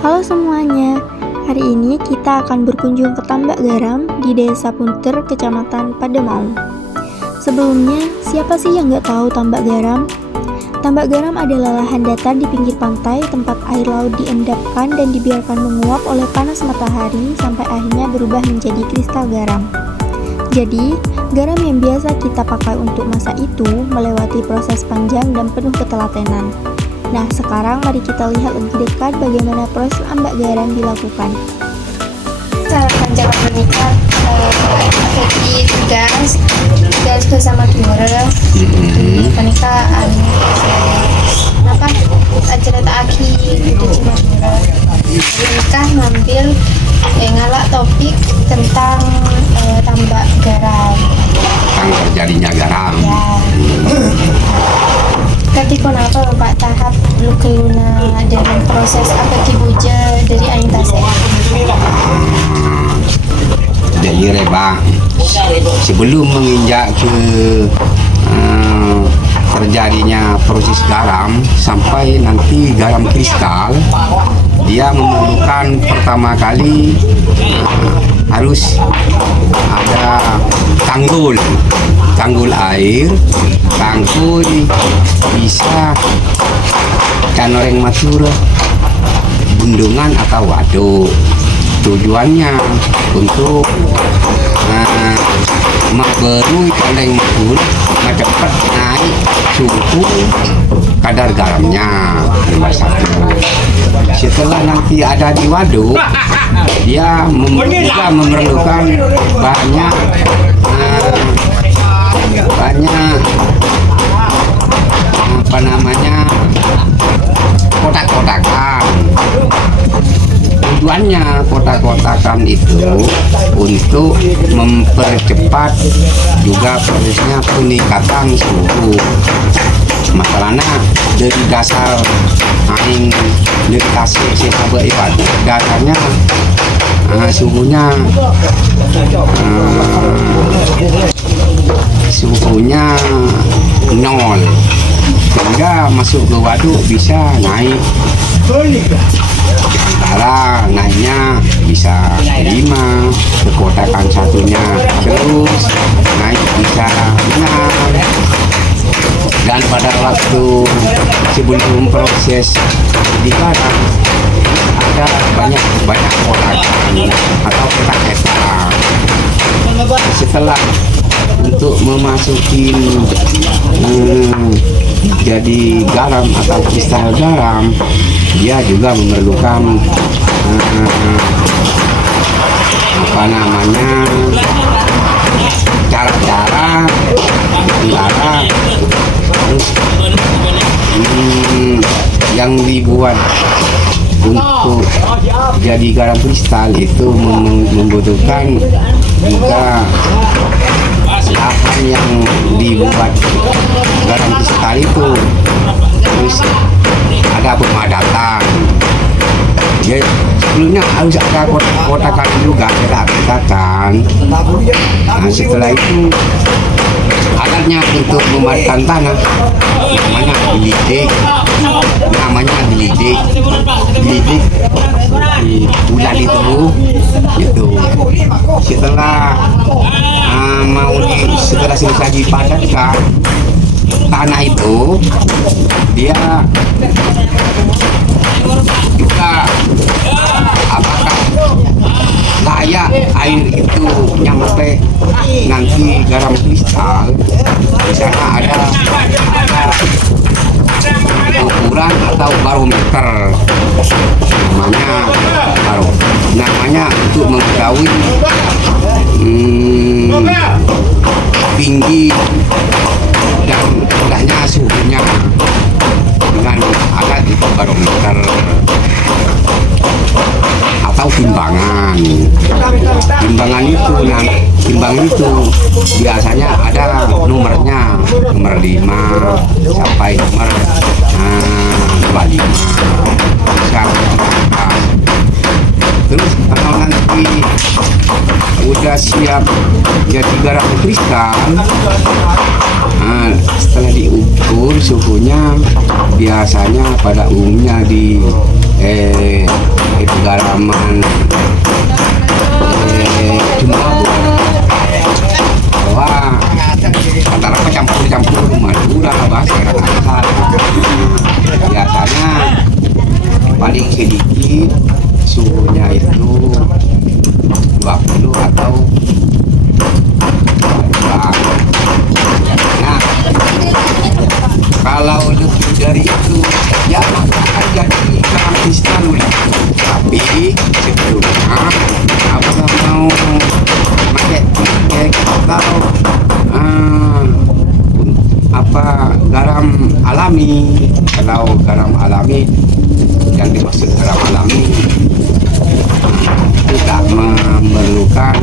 Halo semuanya, hari ini kita akan berkunjung ke tambak garam di Desa Punter, Kecamatan Pademaung. Sebelumnya, siapa sih yang nggak tahu tambak garam? Tambak garam adalah lahan datar di pinggir pantai tempat air laut diendapkan dan dibiarkan menguap oleh panas matahari sampai akhirnya berubah menjadi kristal garam. Jadi, garam yang biasa kita pakai untuk masak itu melewati proses panjang dan penuh ketelatenan. Nah, sekarang mari kita lihat lebih dekat bagaimana proses ambak garam dilakukan. Cara menikah di gas bersama Kimura pernikahan apa cerita aki itu cuma menikah ngambil ngalak topik tentang tambak garam tentang terjadinya garam ya. Ketika apa Pak tahap lu keluna dalam proses apa kibuja dari aintase jadi reba sebelum menginjak ke terjadinya proses garam sampai nanti garam kristal, dia memerlukan pertama kali harus ada tanggul air, tanggul bisa canoreng matur bendungan atau waduk. Tujuannya untuk memberi canoreng matur cepat naik suhu kadar garamnya nomor 1. Setelah nanti ada di waduk, dia juga memerlukan banyak kotak-kotakan. Tujuannya kotak-kotakan itu untuk mempercepat juga prosesnya peningkatan suhu. Masalahnya dari dasar aing dari kasih sesabe ibarat dasarnya suhunya 0 sehingga masuk ke waduk bisa naik antara naiknya bisa 5 kekotakan satunya terus naik bisa 6 dan pada waktu sebelum proses digarap ada banyak kotakan atau kotak-kotak. Setelah untuk memasuki jadi garam atau kristal garam, dia juga memerlukan cara-cara yang dibuat untuk jadi garam kristal itu membutuhkan juga lahan yang dibuat garam kristal itu, terus ada pemadatan. Jadi sebelumnya harus ada kotakan juga, ada kotakan. Nah, setelah itu alatnya untuk memadatan tanah namanya gelidik di bulan itu gitu. Setelah setelah selesai dipadatkan tanah itu, dia juga apakah layak air itu nyampe nanti garam kristal. Di sana ada ukuran atau barometer namanya untuk mengetahui tinggi dan rendahnya suhunya dengan alat itu barometer atau timbangan itu biasanya ada nomornya, nomor 5 sampai nomor 25. Terus kalau nanti udah siap jadi garam kristal, setelah diukur suhunya biasanya pada umumnya di garaman Jumabo, bahwa antara campur-campur Madura bahasa kasar. Biasanya paling sedikit suhunya itu 20 atau 2. Nah, kalau lebih dari itu ya akan jadi garam instan udah. Tapi sebelumnya apa mau pakai atau apa garam alami. Kalau garam alami yang dimaksud garam alami tidak memerlukan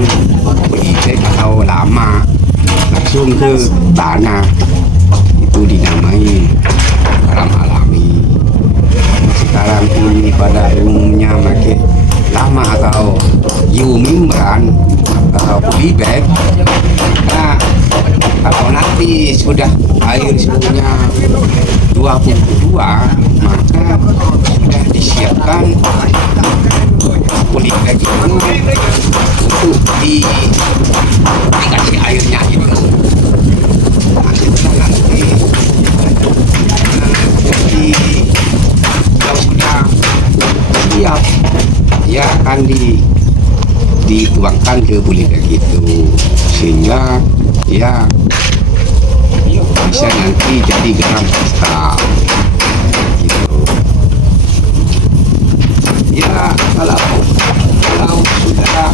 politik atau lama, langsung ke tanah, itu dinamai garam alami. Sekarang ini pada umumnya pakai lama atau membran atau polybag. Nah, kalau nanti sudah air suhunya 22, maka sudah disiapkan polybag itu untuk dikasih airnya itu. Nah, itu nanti jadi kalau sudah siap ya akan dituangkan ke polybag itu, sehingga ya bisa nanti jadi garam instan gitu. Ya kalau sudah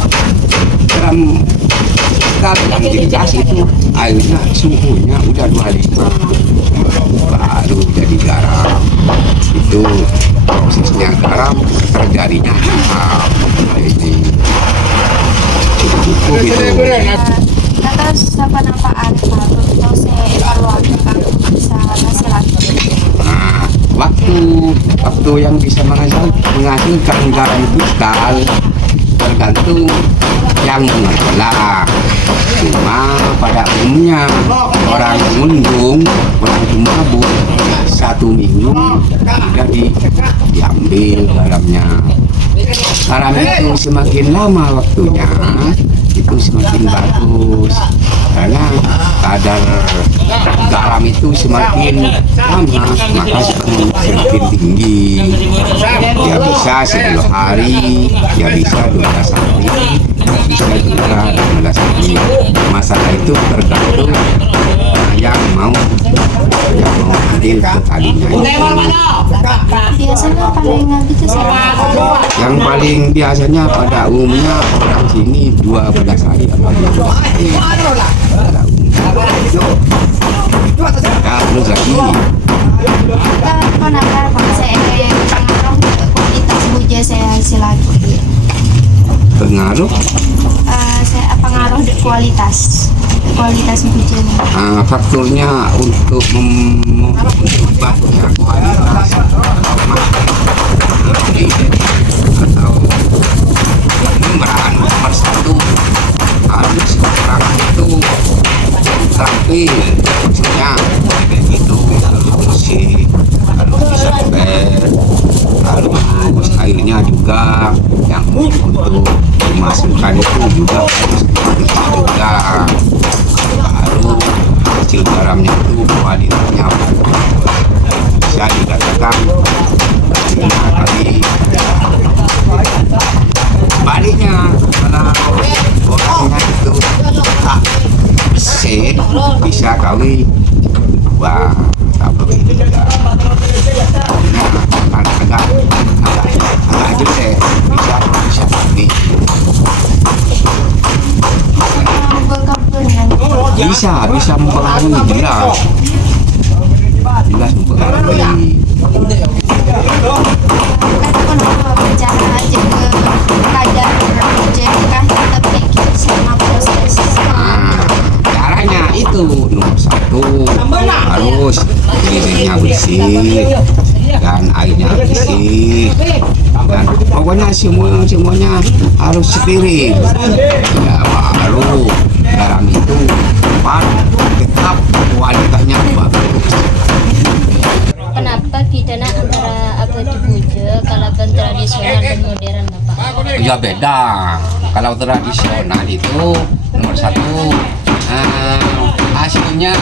garam instan yang dikasih itu airnya suhunya udah 25 baru jadi garam. Itu prosesnya garam terjadinya ini cukup itu. Terus apa terus saya evaluasi bisa hasil lagi. Nah, waktu yang bisa menghasilkan garam kristal tergantung yang mengelola. Cuma pada umumnya orang Mundung, orang Jumabo 1 minggu sudah diambil garamnya. Garam itu semakin lama waktunya itu semakin bagus, karena kadar garam itu semakin lama maka semakin tinggi. Ya bisa 10 hari, ya bisa 12 hari, bisa juga 15 hari. Masalah itu tergantung yang mau ambil ke kalinya itu. Biasanya paling habis itu Yang paling biasanya pada umumnya orang sini 12 hari atau 12 hari. Ya, terus lagi penakar saya pengaruh kualitas buja saya hasil lagi. pengaruh Saya pengaruh kualitas bujanya. faktornya untuk membuat kualitas atau membran nomor 1 harus orang itu terampil, maksudnya begitu harus bisa ber, harus airnya juga yang untuk dimasukkan itu juga harus juga, baru hasil garamnya itu kualitasnya bisa dikatakan kali baliknya. Kalau orangnya itu bersih bisa kali 2 atau 3, agak jelek bisa kali bisa mempengaruhi, jelas mempengaruhi. Bicara aja ke kadar buja kan tapi sama proses. Caranya itu nomor 1 harus dirinya bersih dan airnya bersih, dan pokoknya semuanya harus steril. Ya baru garam itu tetap kualitasnya bagus. Kenapa bedanya antara abadi buja kalau tradisional tradisional dan modern Bapak? Ya beda. Kalau tradisional itu nomor satu, hasilnya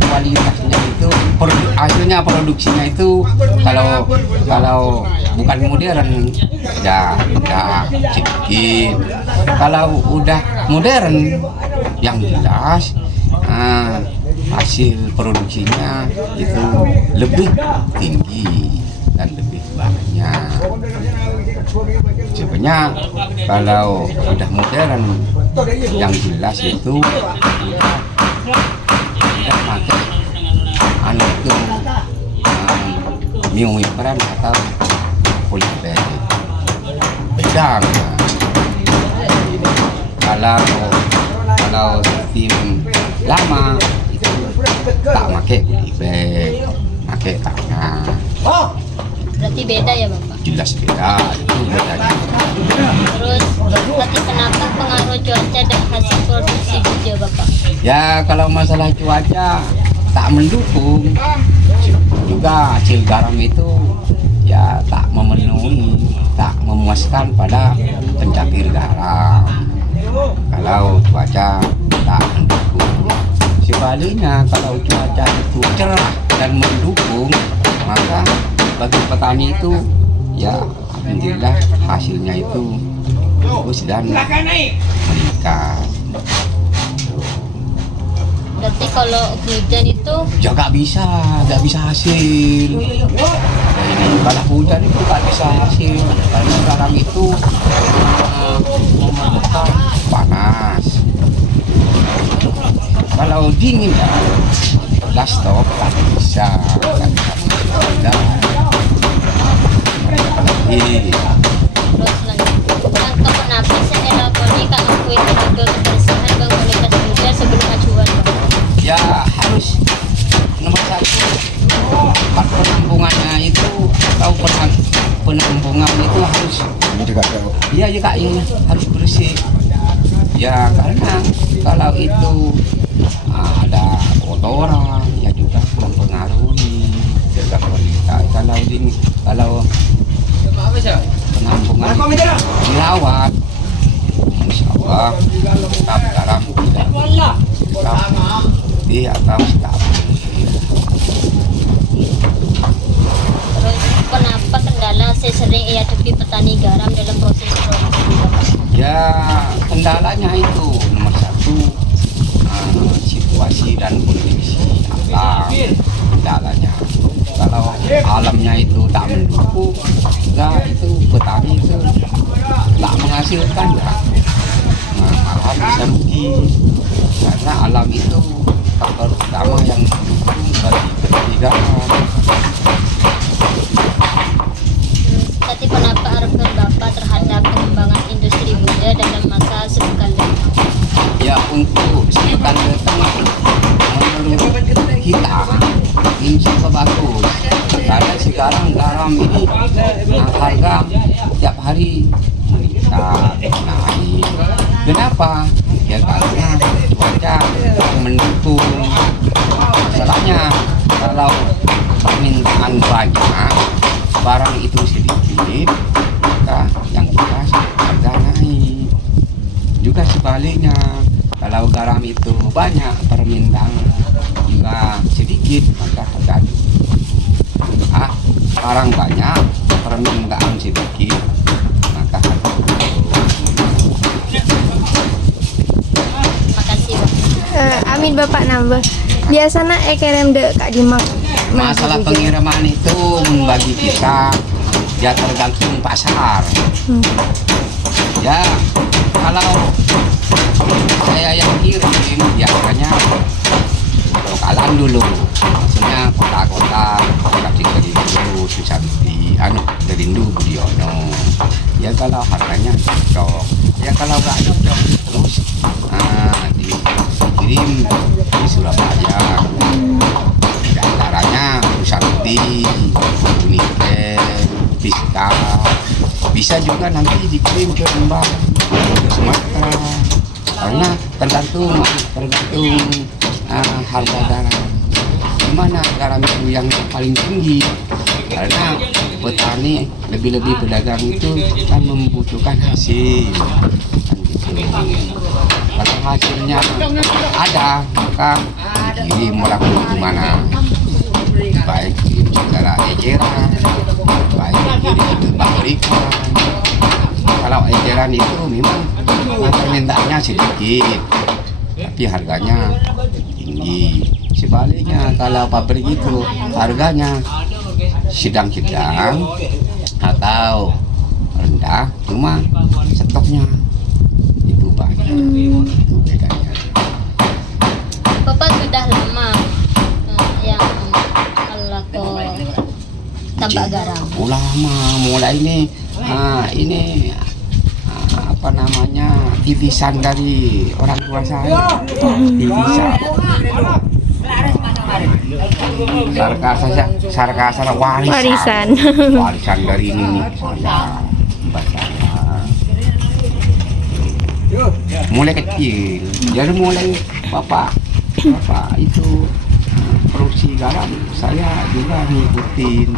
kualitasnya itu, hasilnya produksinya itu kalau bukan modern ya sedikit. Kalau udah modern yang jelas hasil produksinya itu lebih tinggi dan lebih banyak. Sebenarnya kalau udah modern yang jelas itu udah pakai itu miumipran atau polybag. Beda. Kalau tim lama itu tak pakai polybag, pakai tangan. Berarti beda ya Bapak? Jelas beda, itu bedanya. Terus berarti kenapa pengaruh cuaca dan hasil produksi buja Bapak? Ya kalau masalah cuaca tak mendukung, juga hasil garam itu ya tak memenuhi, tak memuaskan pada pencapir garam. Kalau cuaca tak mendukung, sebaliknya kalau cuaca itu cerah dan mendukung, maka bagi petani itu ya alhamdulillah hasilnya itu bagus dan meningkat. Berarti kalau hujan itu Ya nggak bisa hasil. Ini kalau hujan itu nggak bisa hasil karena sekarang itu memerlukan panas. Kalau dingin ya gas stop tak bisa. terus langkah kenapa saya lakoni Kak Aku itu jaga kebersihan bangunan buja sebelum acuan Bapak? Ya harus nomor satu, tempat penampungannya itu atau penampungan itu harus iya ya Kak, ini harus bersih ya, karena kalau itu ada kotoran ya juga mempengaruhi jaga kualitas. Kalau penampungan dirawat, insya Allah tetap garam tidak di atau tetap. Terus kenapa kendala sering dihadapi petani garam dalam proses produksi Bapak? Ya kendalanya itu nomor satu, situasi dan kondisi alam. Kendalanya kalau alamnya itu tak mendukung, nah itu petani itu tak menghasilkan ya, malah bisa rugi karena alam itu faktor utama yang mendukung bagi petani garam. Tadi kenapa harapan Bapak terhadap pengembangan industri buja dalam masa sepekan datang? Ya untuk sepekan datang menurut kita insya Allah bagus, karena sekarang garam ini harga tiap hari meningkat naik. Kenapa? Ya karena cuaca mendukung. Masalahnya kalau permintaan banyak, barang itu sedikit, maka yang jelas harga naik. Juga sebaliknya, kalau garam itu banyak, permintaan juga sedikit, maka harga barang banyak, permintaan sedikit, maka harga Makasih Bapak. Amin Bapak nambah. Biasanya ekerem dek Kak Dimak. masalah pengiriman itu membagi kita ya tergantung pasar. Ya kalau saya yang kirim biasanya lokalan dulu, maksudnya kota-kota kasih Gerindu, Susanti, Gerindu, Budiono. Ya kalau harganya cocok, ya kalau nggak cocok terus dikirim di Surabaya. Antaranya Susanti, United, Fiska, bisa juga nanti dikirim ke Lembang, ke Sumatera, karena tergantung harga garam. Gimana garam itu yang paling tinggi Karena petani lebih-lebih pedagang itu kan membutuhkan hasil kan gitu. Kalau hasilnya ada maka dikirim walaupun di mana, baik dikirim secara eceran, baik dikirim ke pabrikan. Kalau eceran itu memang permintaannya sedikit tapi harganya tinggi. Sebaliknya kalau pabrik itu harganya sedang-sedang atau rendah, cuma stoknya itu banyak. Itu bedanya. Bapak sudah lama yang melaku tambak garam. Lama mulai ini apa namanya, titisan dari orang tua saya. Titisan. Sarkasa warisan dari ini saya, mbak saya. Mulai kecil, jadi mulai bapak itu produksi garam, saya juga ngikutin.